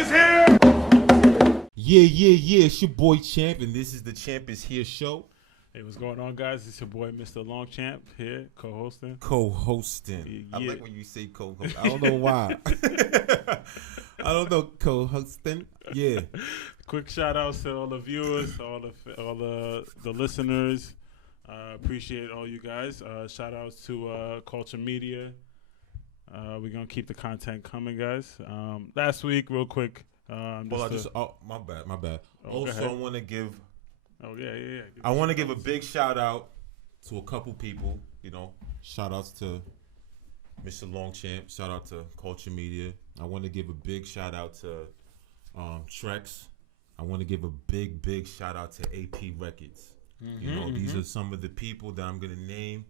is here! Yeah. It's your boy Champ, and this is the Champ is Here show. Hey, what's going on, guys? It's your boy, MrLongchamp, here, co-hosting. Co-hosting. Yeah. I like when you say co-host. I don't know why. I don't know, co-hosting. Yeah. Quick shout outs to all the viewers, all the listeners. Appreciate all you guys. Shout outs to Culture Media. We're gonna keep the content coming, guys. Last week, real quick. My bad. Also, I want to give. Oh yeah. I want to give a big shout out to a couple people. You know, shout outs to MrLongchamp. Shout out to Culture Media. I want to give a big shout out to Trex. I want to give a big shout out to AP Records. These are some of the people that I'm gonna name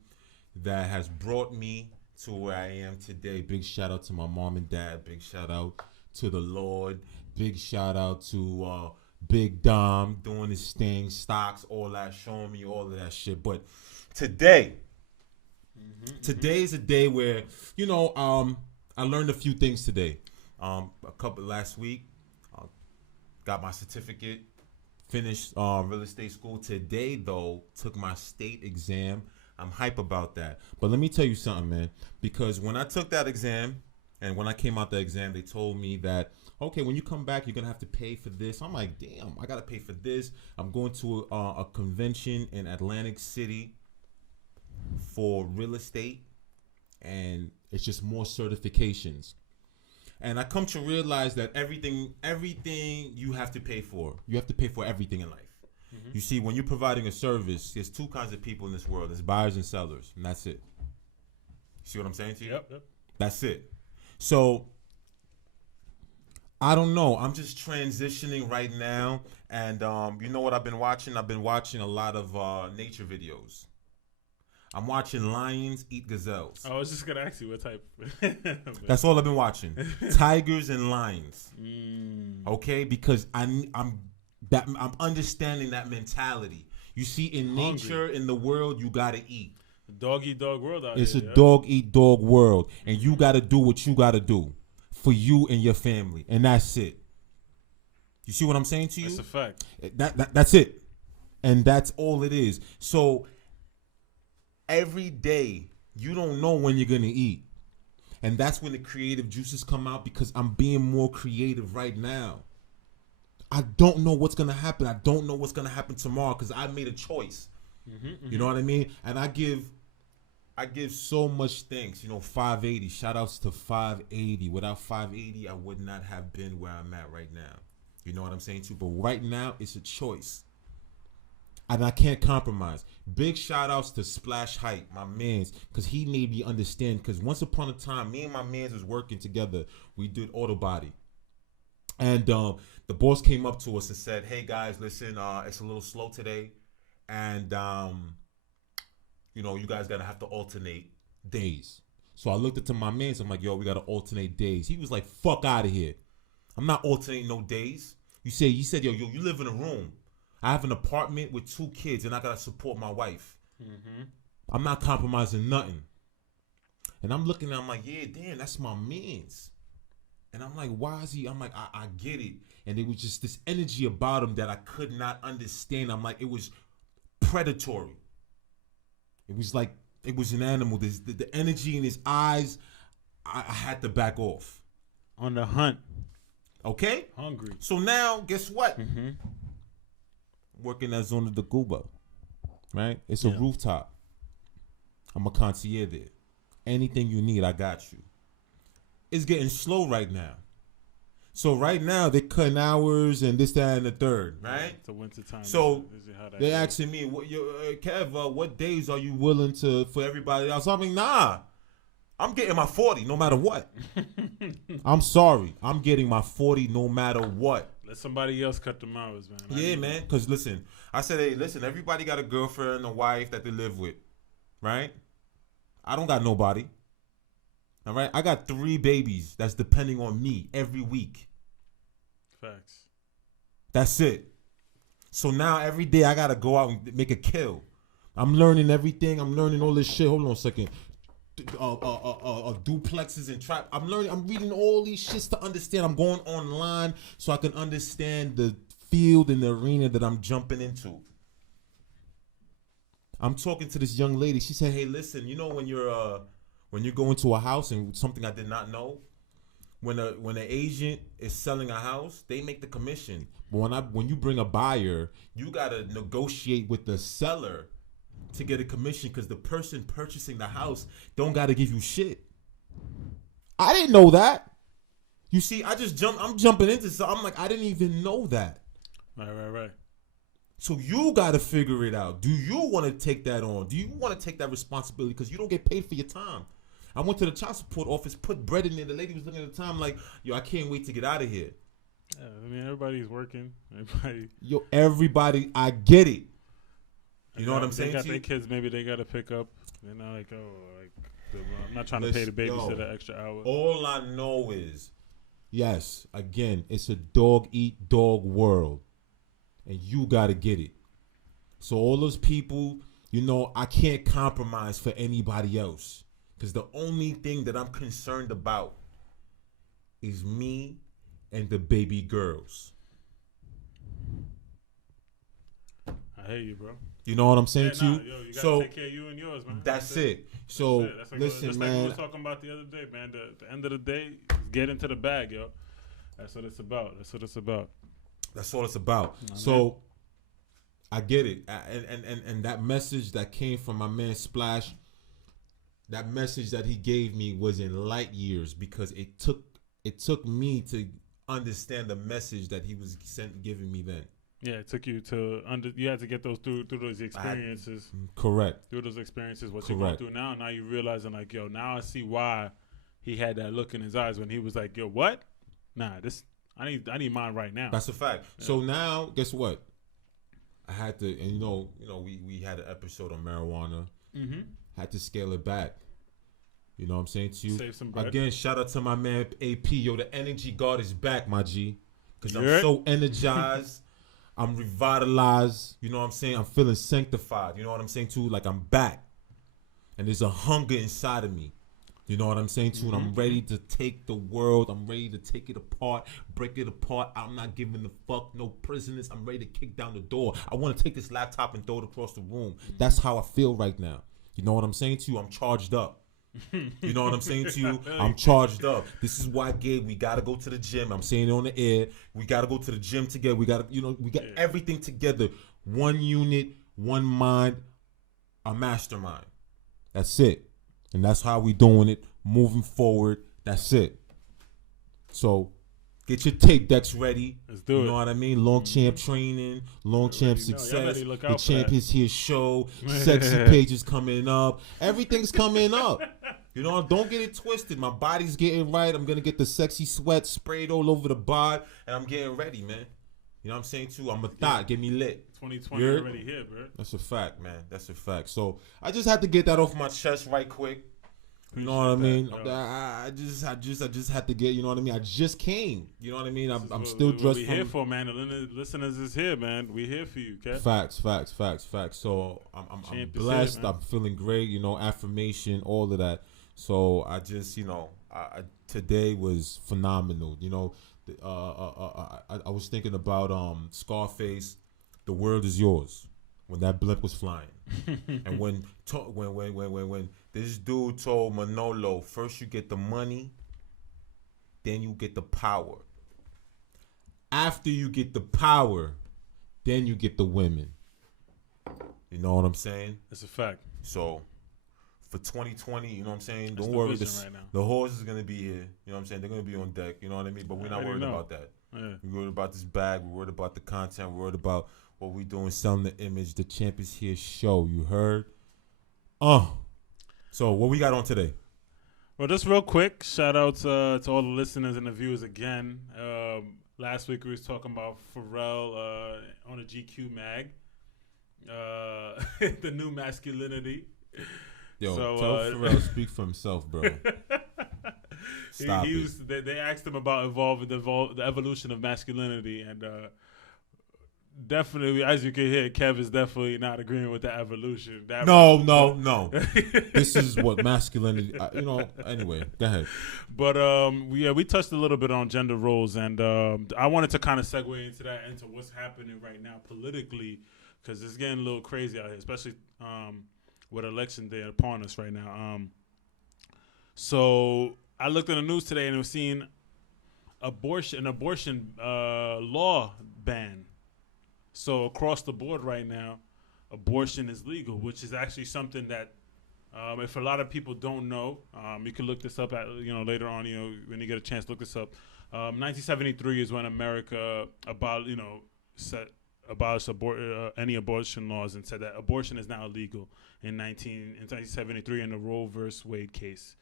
that has brought me to where I am today. Big shout out to my mom and dad. Big shout out to the Lord. Big shout out to Big Dom doing his thing, stocks, all that, showing me all of that shit. But today is a day where, I learned a few things today. Last week, got my certificate, finished real estate school. Today, though, took my state exam. I'm hype about that. But let me tell you something, man. Because when I took that exam and when I came out the exam, they told me that, okay, when you come back, you're going to have to pay for this. I'm like, damn, I got to pay for this. I'm going to a convention in Atlantic City for real estate, and it's just more certifications. And I come to realize that everything you have to pay for. You have to pay for everything in life. Mm-hmm. You see, when you're providing a service, there's two kinds of people in this world. There's buyers and sellers, and that's it. See what I'm saying to you? Yep. That's it. So, I don't know. I'm just transitioning right now. And you know what I've been watching? I've been watching a lot of nature videos. I'm watching lions eat gazelles. I was just going to ask you what type. That's all I've been watching. Tigers and lions. Okay? Because I'm understanding that mentality. You see, in nature, in the world, you got to eat. Dog eat dog world out It's here. a dog eat dog world. And you got to do what you got to do for you and your family. And that's it. You see what I'm saying to you? That's a fact. That's it. And that's all it is. So every day, you don't know when you're going to eat. And that's when the creative juices come out, because I'm being more creative right now. I don't know what's going to happen. I don't know what's going to happen tomorrow, because I made a choice. You know what I mean? And I give so much thanks. 580. Shout outs to 580. Without 580, I would not have been where I'm at right now. You know what I'm saying too? But right now, it's a choice. And I can't compromise. Big shout outs to Splash Hype, my mans, because he made me understand. Because once upon a time, me and my mans was working together. We did auto body. And the boss came up to us and said, hey guys, listen, it's a little slow today. And, you guys got to have to alternate days. So I looked into my mans. I'm like, yo, we got to alternate days. He was like, fuck out of here. I'm not alternating no days. He said, yo, you live in a room. I have an apartment with 2 kids, and I got to support my wife. I'm not compromising nothing. And I'm looking at him, I'm like, yeah, damn, that's my mans. And I'm like, why is he? I'm like, I get it. And it was just this energy about him that I could not understand. I'm like, it was predatory. It was like, it was an animal. The energy in his eyes, I had to back off. On the hunt. Okay? Hungry. So now, guess what? Working at Zona de Cuba, right? It's a rooftop. I'm a concierge there. Anything you need, I got you. It's getting slow right now. So right now, they're cutting hours and this, that, and the third, right? It's a winter time. So they're asking me, Kev, what days are you willing to, for everybody else? I'm like, nah, I'm getting my 40 no matter what. I'm sorry. I'm getting my 40 no matter what. Let somebody else cut them hours, man. Yeah, man. Because listen, I said, hey, listen, everybody got a girlfriend and a wife that they live with, right? I don't got nobody. All right? I got 3 babies that's depending on me every week. Facts. That's it. So now every day I got to go out and make a kill. I'm learning everything. I'm learning all this shit. Hold on a second. duplexes and trap. I'm learning. I'm reading all these shits to understand. I'm going online so I can understand the field and the arena that I'm jumping into. I'm talking to this young lady. She said, "Hey, listen. You know when you go into a house and something I did not know, when an agent is selling a house, they make the commission. But when you bring a buyer, you gotta negotiate with the seller to get a commission because the person purchasing the house don't gotta give you shit." I didn't know that. You see, I'm jumping into something. I'm like, I didn't even know that. Right. So you got to figure it out. Do you want to take that on? Do you want to take that responsibility? Because you don't get paid for your time. I went to the child support office, put bread in there. The lady was looking at the time like, yo, I can't wait to get out of here. Yeah, I mean, everybody's working. Everybody, I get it. You know what I'm saying? They got their kids, maybe they got to pick up. You know, like, I'm not trying to pay the babysitter extra hour. All I know is, yes, again, it's a dog-eat-dog world. And you got to get it. So all those people, I can't compromise for anybody else. Because the only thing that I'm concerned about is me and the baby girls. I hear you, bro. You know what I'm saying to you? You gotta take care of you and yours, man. That's it. So that's like, listen, just man. Like we were talking about the other day, man. The end of the day, get into the bag, yo. That's what it's about. That's all it's about. So I get it, and that message that came from my man Splash, that message that he gave me was in light years because it took me to understand the message that he was giving me then. Yeah, it took you to you had to get those through those experiences. Correct. Through those experiences, what you're going through now. Now you realizing like, yo, now I see why he had that look in his eyes when he was like, yo, what? Nah, I need mine right now. That's a fact. Yeah. So now, guess what? I had to, and we had an episode on marijuana. Mm-hmm. Had to scale it back. You know what I'm saying to you? Save some bread. Again, shout out to my man AP. Yo, the energy guard is back, my G. Because I'm so energized. I'm revitalized. You know what I'm saying? I'm feeling sanctified. You know what I'm saying too? Like I'm back. And there's a hunger inside of me. You know what I'm saying too? And I'm ready to take the world. I'm ready to take it apart, break it apart. I'm not giving the fuck no prisoners. I'm ready to kick down the door. I want to take this laptop and throw it across the room. That's how I feel right now. You know what I'm saying to you? I'm charged up. You know what I'm saying to you? I'm charged up. This is why, Gabe, we got to go to the gym. I'm saying it on the air. We got to go to the gym together. We got to, we got everything together. One unit, one mind, a mastermind. That's it. And that's how we doing it, moving forward. That's it. So, get your tape decks ready. Let's do it. You know what I mean? Longchamp training, Longchamp success, the Champions Here show, sexy pages coming up. Everything's coming up. You know, don't get it twisted. My body's getting right. I'm going to get the sexy sweat sprayed all over the bod, and I'm getting ready, man. You know what I'm saying, too? I'm a thought. Get me lit. 2020 already here, bro. That's a fact, man. That's a fact. So I just had to get that off my chest right quick. You know what I mean? I just had to get. You know what I mean? I just came. You know what I mean? I'm still dressed. We here for, man. The listeners is here, man. We here for you, okay? Facts. So I'm blessed. I'm feeling great. You know, affirmation, all of that. So I just, today was phenomenal. You know, I was thinking about Scarface. The world is yours. When that blimp was flying, and when this dude told Manolo, first you get the money, then you get the power. After you get the power, then you get the women. You know what I'm saying? That's a fact. So for 2020, you know what I'm saying? Don't worry, the horse is gonna be here. You know what I'm saying? They're gonna be on deck. You know what I mean? But we're not worried about that. Yeah. We're worried about this bag. We're worried about the content. We're worried about what we doing, selling the image. The Champ is Here show. You heard? So what we got on today? Well, just real quick, shout out to all the listeners and the viewers again. Last week we was talking about Pharrell on a GQ mag, the new masculinity. Yo, so, tell Pharrell speak for himself, bro. Stop They asked him about the evolution of masculinity, and definitely, as you can hear, Kev is definitely not agreeing with the evolution. No. This is what masculinity. Anyway, go ahead. But we touched a little bit on gender roles, and I wanted to kind of segue into what's happening right now politically, because it's getting a little crazy out here, especially with election day upon us right now. So I looked at the news today and I was seeing an abortion law ban. So across the board right now, abortion is legal, which is actually something that, if a lot of people don't know, you can look this up at later on. When you get a chance, look this up. 1973 is when America abolished any abortion laws and said that abortion is now illegal in 1973 in the Roe versus Wade case.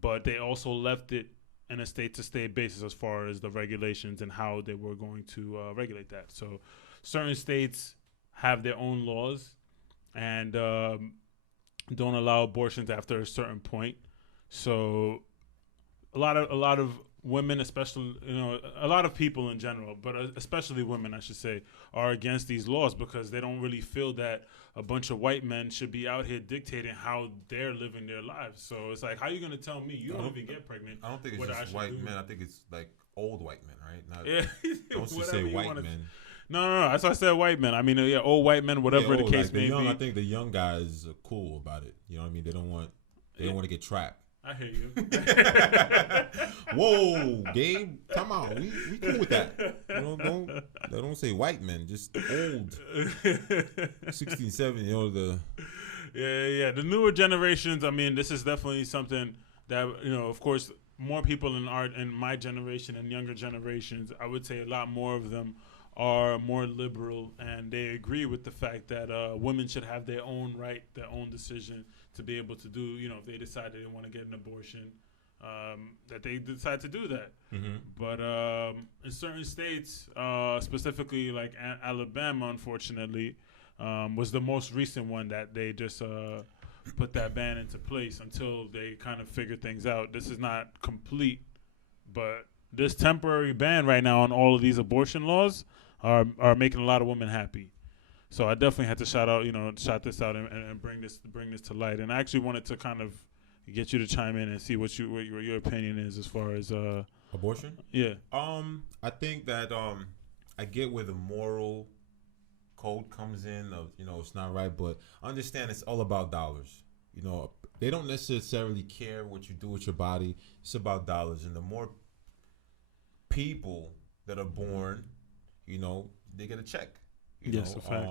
But they also left it in a state-to-state basis as far as the regulations and how they were going to regulate that. So certain states have their own laws and don't allow abortions after a certain point. So a lot of women, especially, a lot of people in general, but especially women, I should say, are against these laws because they don't really feel that a bunch of white men should be out here dictating how they're living their lives. So it's like, how are you going to tell me you don't even get pregnant? I don't think it's just white men. I think it's like old white men, right? Don't just say white men. No. That's why I said white men. I mean, old white men, whatever the case may be. I think the young guys are cool about it. You know what I mean? They don't want to get trapped. I hear you. Whoa, Gabe, come on. We cool with that. Don't say white men, just old. 16, 17, Yeah. The newer generations, I mean, this is definitely something that, of course, more people in my generation and younger generations, I would say a lot more of them are more liberal, and they agree with the fact that women should have their own right, their own decision to be able to do, if they decide they want to get an abortion, that they decide to do that. Mm-hmm. But in certain states, specifically like Alabama, unfortunately, was the most recent one that they just put that ban into place until they kind of figure things out. This is not complete, but this temporary ban right now on all of these abortion laws are making a lot of women happy. So I definitely had to shout this out and bring this to light. And I actually wanted to kind of get you to chime in and see what your opinion is as far as abortion. Yeah. I think that I get where the moral code comes in of it's not right, but understand it's all about dollars. They don't necessarily care what you do with your body. It's about dollars, and the more people that are born, they get a check. Yes, a fact.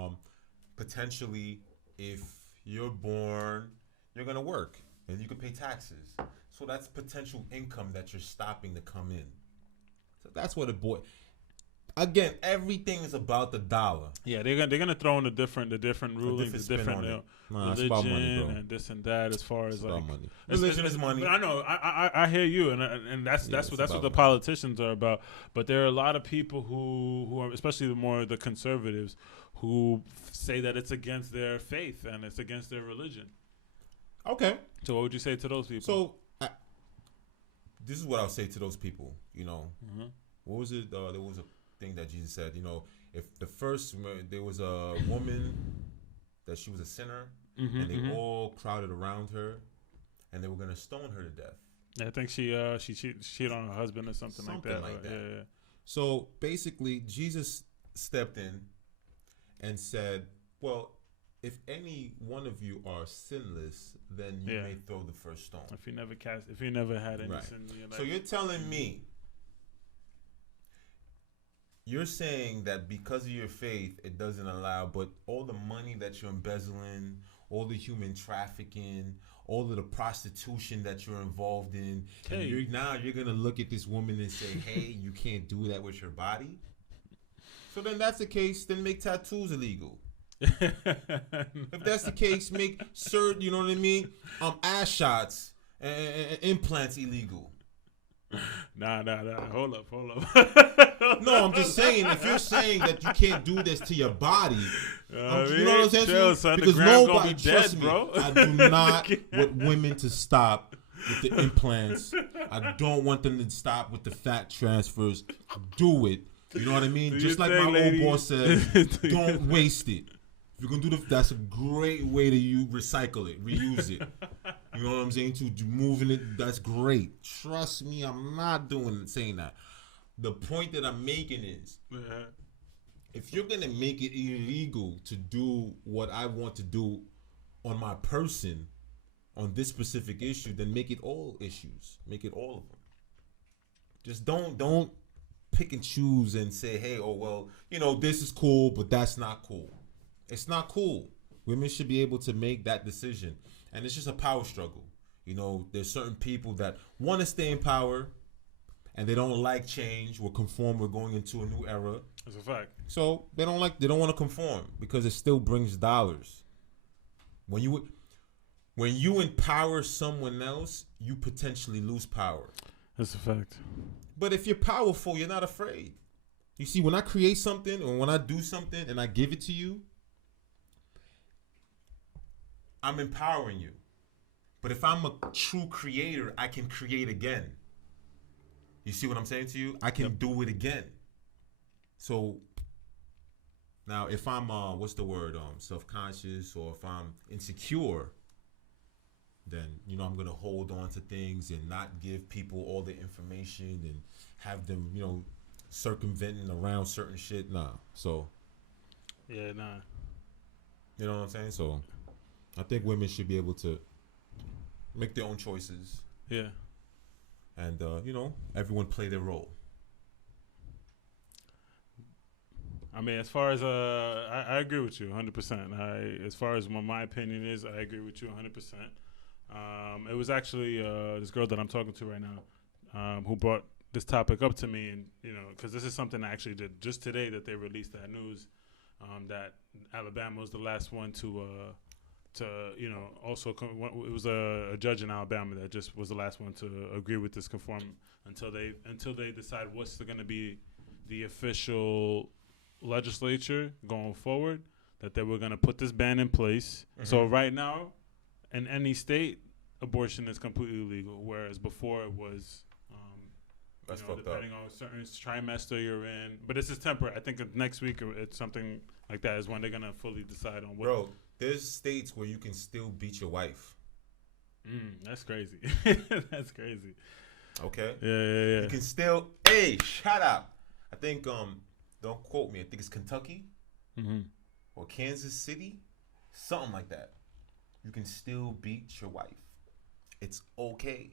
Potentially, if you're born, you're gonna work and you can pay taxes. So that's potential income that you're stopping to come in. So that's what Again, everything is about the dollar. Yeah, they're gonna throw in the different rulings, the different religion and this and that. As far as like money. Religion is money. But I know, I hear you, and that's what the politicians are about. But there are a lot of people who are, especially the conservatives, who say that it's against their faith and it's against their religion. Okay. So what would you say to those people? So this is what I'll say to those people. Mm-hmm. What was it? There was a thing that Jesus said, if there was a woman that she was a sinner, mm-hmm, and they all crowded around her, and they were going to stone her to death. Yeah, I think she cheated on her husband or something like that. Yeah. So basically, Jesus stepped in and said, well, if any one of you are sinless, then you may throw the first stone. If you never had any sin in your life. So you're telling me, you're saying that because of your faith, it doesn't allow, but all the money that you're embezzling, all the human trafficking, all of the prostitution that you're involved in, and you're going to look at this woman and say, hey, you can't do that with your body? So then that's the case, then make tattoos illegal. If that's the case, make you know what I mean? Ass shots and implants illegal. Nah. Hold up. No, I'm just saying, if you're saying that you can't do this to your body, you know what I'm saying? Chill, son, because nobody, trust me, bro. I do not want women to stop with the implants. I don't want them to stop with the fat transfers. Do it. You know what I mean? Do Just like thing, my lady. old boss said, don't waste it. If you're gonna do that's a great way to recycle it, reuse it. You know what I'm saying? To moving it, that's great. Trust me, I'm not saying that. The point that I'm making is, if you're gonna make it illegal to do what I want to do on my person, on this specific issue, then make it all issues. Make it all of them. Just don't pick and choose and say, hey, oh well, this is cool, but that's not cool. It's not cool. Women should be able to make that decision. And it's just a power struggle. There's certain people that want to stay in power and they don't like change or conform. We're going into a new era. That's a fact. So they don't want to conform because it still brings dollars. When you empower someone else, you potentially lose power. That's a fact. But if you're powerful, you're not afraid. You see, when I create something or when I do something and I give it to you, I'm empowering you. But if I'm a true creator, I can create again. You see what I'm saying to you? I can do it again. So now if I'm self-conscious, or if I'm insecure, then I'm gonna hold on to things and not give people all the information and have them circumventing around certain shit. Nah. So yeah, nah. You know what I'm saying? So I think women should be able to make their own choices. Yeah. And everyone play their role. I mean, as far as I agree with you 100%. As far as what my opinion is, I agree with you 100%. It was actually this girl that I'm talking to right now who brought this topic up to me, and because this is something I actually did just today that they released that news that Alabama was the last one to also it was a judge in Alabama that just was the last one to agree with this conform until they decide what's going to be the official legislature going forward, that they were going to put this ban in place. Mm-hmm. So right now, in any state, abortion is completely legal, whereas before it was that's fucked depending up. on certain trimester you're in. But this is temporary. I think next week it's something like that is when they're going to fully decide on what. Bro, there's states where you can still beat your wife. That's crazy. That's crazy. Okay. Yeah. You can still. Hey, shut up. I think don't quote me. I think it's Kentucky or Kansas City, something like that. You can still beat your wife. It's okay.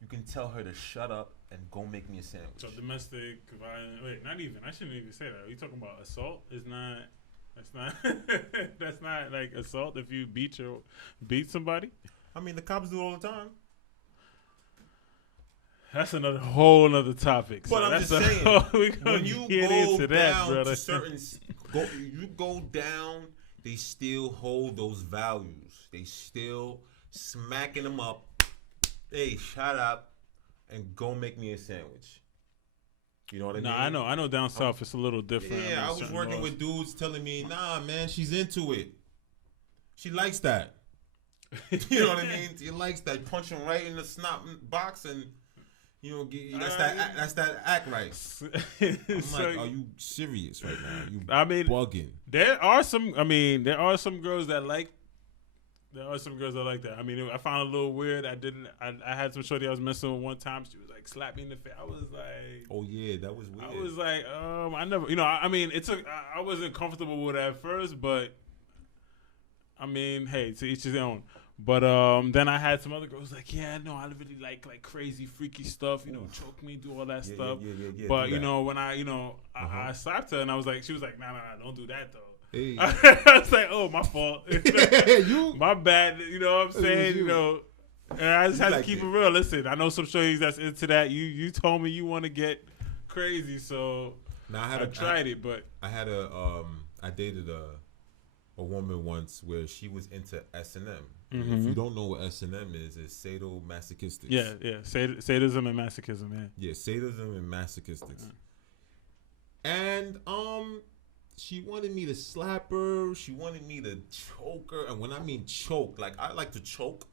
You can tell her to shut up and go make me a sandwich. So domestic violence. Wait, not even. I shouldn't even say that. Are you talking about assault? That's not. That's not like assault if you beat somebody. I mean, the cops do it all the time. That's whole other topic. But I'm just saying, when you go down to certain, you go down, they still hold those values. They still smacking them up. Hey, shut up and go make me a sandwich. You know what I mean? I know down south it's a little different. Yeah, I was working with dudes telling me, nah, man, she's into it. She likes that. You know what I mean? She likes that. Punch him right in the snot box and, that's that act right. I'm like, are you serious right now? You bugging. There are some girls that like. There are some girls that like that. I mean, I found it a little weird. I had some shorty I was messing with one time. She was like slapping me in the face. I was like, oh yeah, that was weird. I was like, I never, I wasn't comfortable with it at first, but I mean, hey, to each his own. But then I had some other girls like, yeah, no, I really like crazy, freaky stuff. Choke me, do all that stuff. Yeah, but when I slapped her and she was like, nah, don't do that though. Hey. I was like, oh, my fault. My bad. You know what I'm saying? And I just had to keep it real. Listen, I know some shorties that's into that. You told me you want to get crazy, so I tried it. But I had I dated a woman once where she was into S&M. Mm-hmm. If you don't know what S&M is, it's sadomasochistic. Yeah. Sadism and masochism, man. Yeah, sadism and masochistics. And she wanted me to slap her. She wanted me to choke her. And when I mean choke, like I like to choke.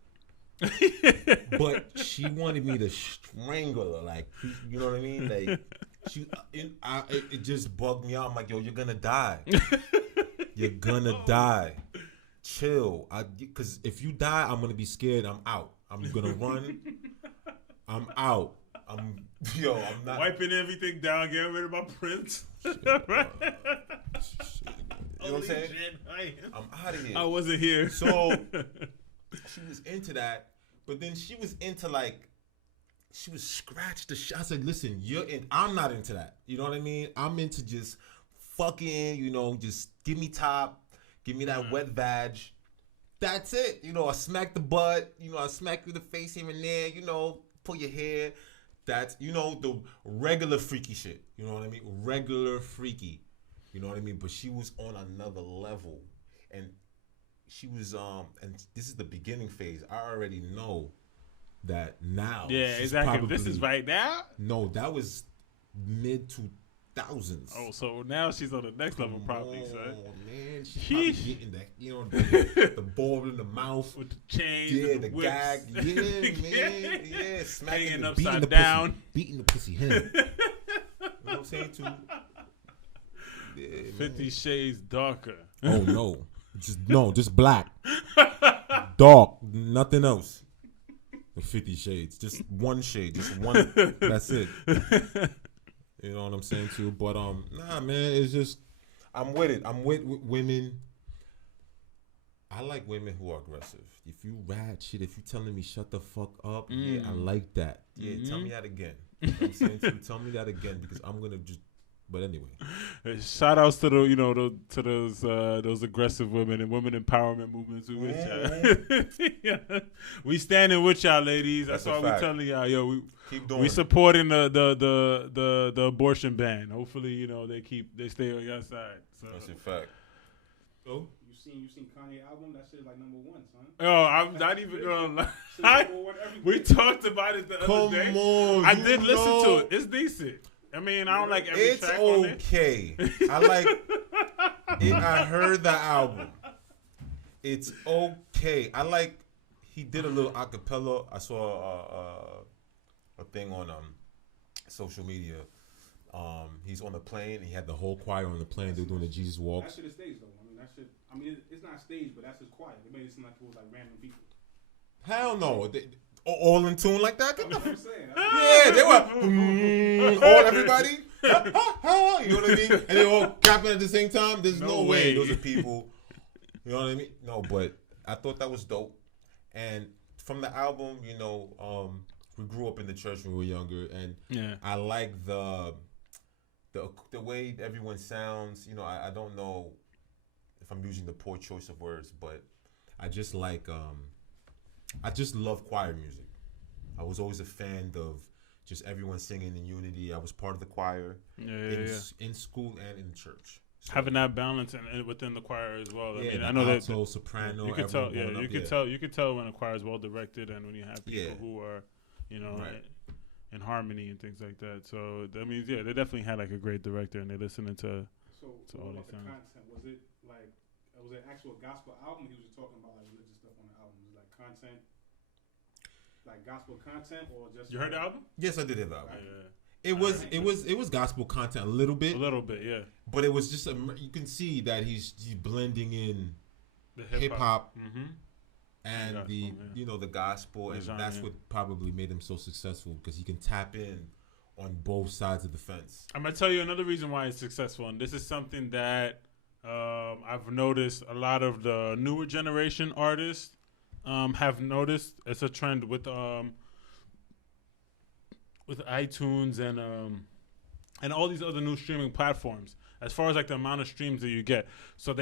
But she wanted me to strangle her. Like, you know what I mean? Like, It just bugged me out. I'm like, yo, you're gonna die. You're gonna die. Chill. Because if you die, I'm gonna be scared. I'm out. I'm gonna run. I'm out. I'm not wiping everything down, getting rid of my prints. Shit, you know what I'm saying? I'm out of here. I wasn't here. So she was into that, but then she was into she was scratched the shit. I said, listen, I'm not into that. You know what I mean? I'm into just fucking, just give me top, give me that wet vag. That's it. I smack the butt, I smack you in the face here and there, pull your hair. That's, the regular freaky shit. You know what I mean? Regular freaky. You know what I mean? But she was on another level. And she was, and this is the beginning phase. I already know that now. Yeah, exactly. This is right now? No, that was mid-2000s. Oh, so now she's on the next level probably, son. Oh, man. She's getting the ball in the mouth. With the chains and the whips. Gag. Yeah, man. Yeah, smacking hanging the upside down. Beating the pussy. Him. You know what I'm saying? Yeah, 50 Shades Darker. Oh, no. Just black. Dark. Nothing else. 50 Shades. Just one shade. Just one. That's it. You know what I'm saying too? But nah, man, it's just I'm with it. I'm with women. I like women who are aggressive. If you shit, if you telling me shut the fuck up, yeah, I like that. Yeah, tell me that again. You know what I'm saying too? Tell me that again because I'm gonna just. But anyway, shout outs to those aggressive women and women empowerment movements. We with y'all. Yeah. We standing with y'all, ladies. That's all we telling y'all. Yo, we keep doing. We supporting the abortion ban. Hopefully, they stay on your side. So. That's a fact. Oh. You seen Kanye album? That shit like number one, son. Oh, I'm not even gonna lie. We talked about it the other day. Come on, I did listen to it. It's decent. I mean, I don't like every track on it. It's okay. I like it. I heard the album. It's okay. He did a little acapella. I saw a thing on social media. He's on the plane. He had the whole choir on the plane. They're doing the Jesus walk. That shit is staged though. It's not staged, but that's his choir. They made it seem like it was like random people. Hell no. All in tune like that? That's what I'm saying. Yeah, they were all everybody. You know what I mean? And they all clapping at the same time. There's no way those are people. You know what I mean? No, but I thought that was dope. And from the album, we grew up in the church when we were younger, and I like the way everyone sounds. I don't know if I'm using the poor choice of words, but I just like I just love choir music. I was always a fan of just everyone singing in unity. I was part of the choir in school and in church. So, having that balance and within the choir as well. Yeah, I mean, I know alto, soprano. You could tell. Yeah, you could tell when a choir is well directed and when you have people who are, in harmony and things like that. So that means they definitely had like a great director and they're listening to. So all these things. Content was it actual gospel album? He was just talking about like religious stuff on the album. Was it like content, like gospel content, or just? You heard the album? Yes, I did hear the album. It was gospel content a little bit. A little bit, yeah. But it was just you can see that he's blending in the hip hop and gospel, the gospel, and that's what probably made him so successful because he can tap in on both sides of the fence. I'm gonna tell you another reason why he's successful, and this is something that I've noticed a lot of the newer generation artists have noticed. It's a trend with iTunes and all these other new streaming platforms. As far as like the amount of streams that you get, so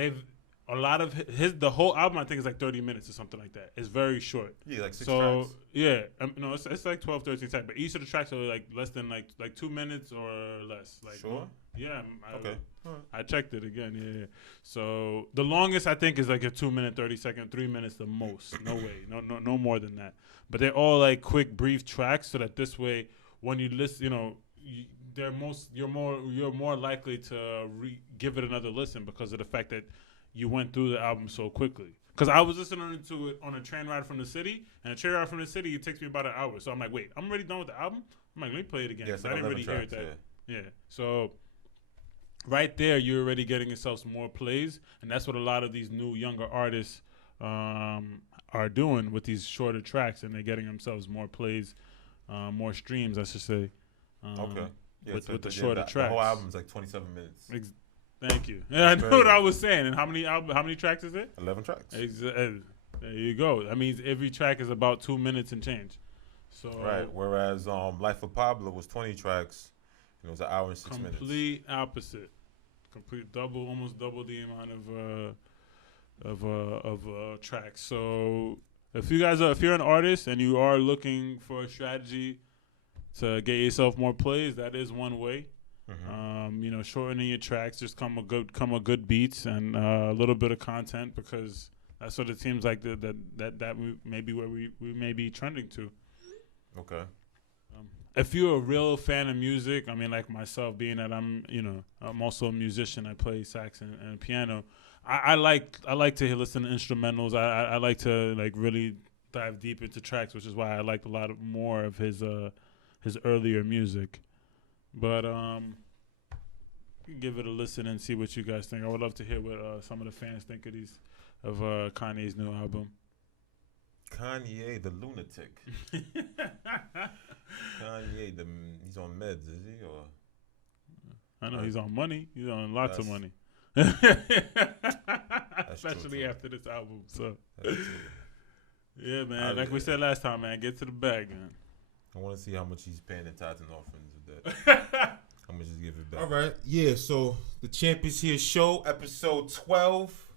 a lot of the whole album I think is like 30 minutes or something like that. It's very short. Yeah, like 6 tracks. Yeah, no, it's like 12, 13 tracks, but each of the tracks are like less than like 2 minutes or less. Like, sure. Yeah. Okay. I checked it again. Yeah. So the longest I think is like a 2 minute, 30-second, 3 minutes the most. No way. No more than that. But they're all like quick, brief tracks, so that this way when you listen, you're more likely to give it another listen because of the fact that you went through the album so quickly. Because I was listening to it on a train ride from the city, and a train ride from the city, it takes me about an hour. So I'm like, wait, I'm already done with the album? I'm like, let me play it again. Yes, I didn't really hear it Yeah. So right there, you're already getting yourself some more plays, and that's what a lot of these new younger artists are doing with these shorter tracks, and they're getting themselves more plays, more streams, I should say. Okay. Yeah, with the shorter tracks. The whole album's like 27 minutes. Thank you. Yeah, I know what I was saying. And how many tracks is it? 11 tracks. There you go. That means every track is about 2 minutes and change. So right. Whereas Life of Pablo was 20 tracks. And it was an hour and 6 minutes. Complete opposite. Almost double the amount of tracks. So if you're an artist and you are looking for a strategy to get yourself more plays, that is one way. Mm-hmm. Shortening your tracks, just come a good beats and a little bit of content, because that's what it seems like that may be where we may be trending to. Okay. If you're a real fan of music, I mean, like myself, being that I'm also a musician, I play sax and piano. I like to listen to instrumentals. I like to like really dive deep into tracks, which is why I liked a lot more of his earlier music. But give it a listen and see what you guys think. I would love to hear what some of the fans think of Kanye's new album. Kanye the lunatic. Kanye he's on meds, is he? Or I know he's on money. He's on lots of money. Especially after this album. So yeah, man. Like we said last time, man, get to the bag, man. I want to see how much he's paying in tithes and offerings with that. How much he's giving back. All right. Yeah, so the Champ is Here show, episode 12.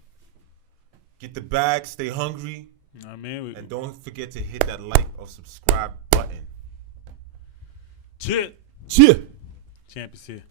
Get the bag, stay hungry. And don't forget to hit that like or subscribe button. Cheer. Cheer. Champ is here.